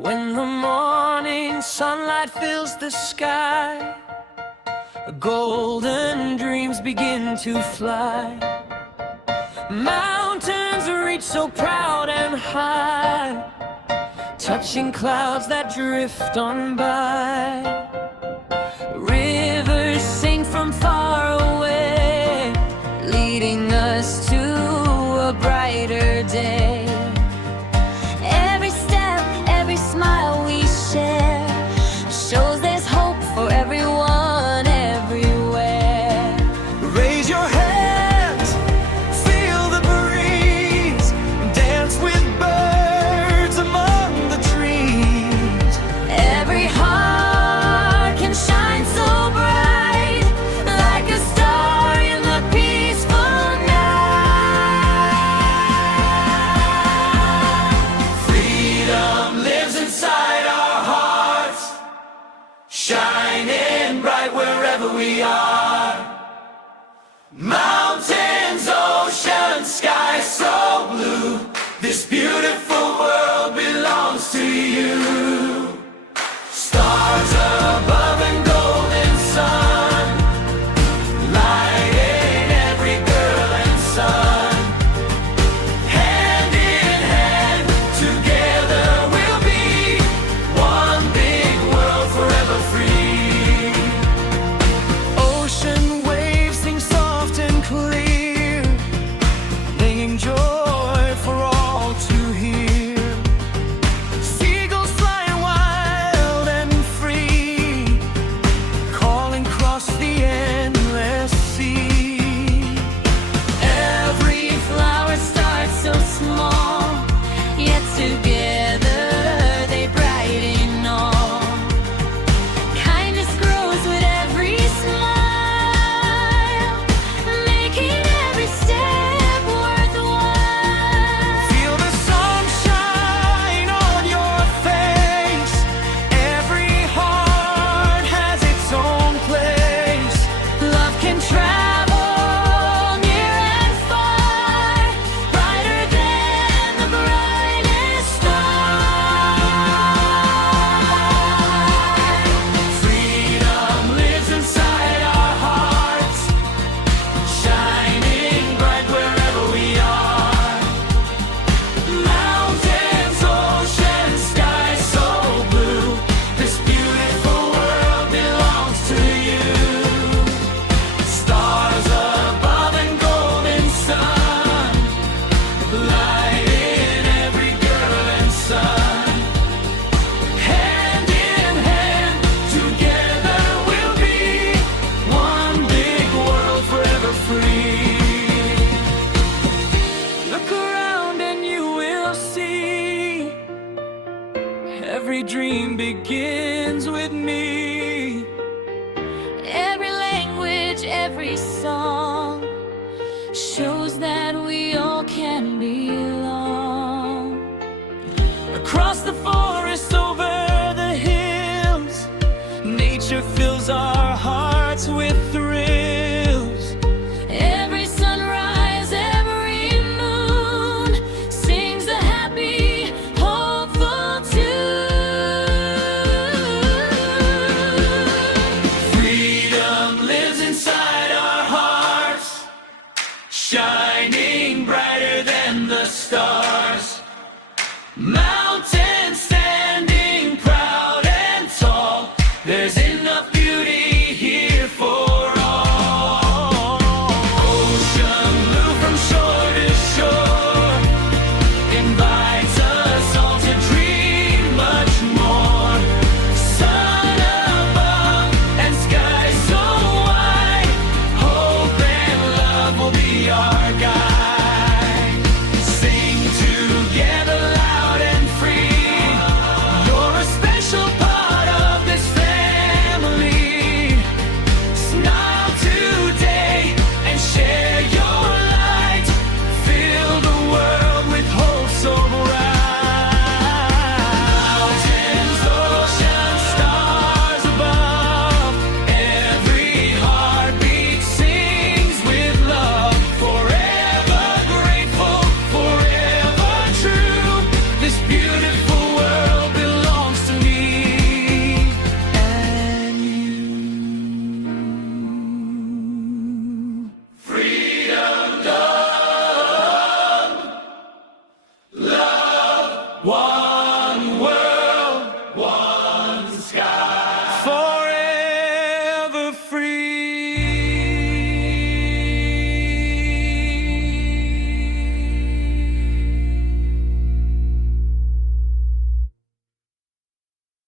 When the morning sunlight fills the sky, golden dreams begin to fly. Mountains reach so proud and high, touching clouds that drift on by. Rivers sing from far away, leading us to a brighter day. Every step, every smile we share shows there's hope for everyone, everywhere. Raise your hands, feel the breeze, dance with birds among the trees. Every heart can shine so bright, like a star in the peaceful night. Freedom lives inside our hearts, shining bright wherever we are. Mountains, ocean, sky so blue, this beautiful world belongs to you. Stars above and golden sun, lighting every girl and son. Hand in hand, together we'll be one big world forever free. Ocean waves sing soft and clear, bringing joy for all to hear. Seagulls flying wild and free, calling across the endless sea. Every flower starts so small, yet together they brighten all. Kindness grows with every smile, making every step worthwhile. Feel the sunshine on your face, every heart has its own place. Love can travel near and far, brighter than the brightest star. Freedom lives inside our hearts, shining bright wherever we are. Mountains, ocean, sky so blue, this beautiful world belongs to you. Stars above and golden sun, lighting every girl and son. Hand in hand, together we'll be one big world forever free. Look around and you will see, every dream begins with me. Every language, every song shows that we all can belong. Across the forest, over the hills, nature fills our hearts with thrills. Every sunrise, every moon sings a happy, hopeful tune. Freedom lives inside our hearts, shining brighter than the stars. Mountains standing proud and tall, there's enough beauty here for all. Ocean blue from shore to shore invites us all to dream much more. Sun above and sky so wide, hope and love will be our guide. Sing together loud and free. One world.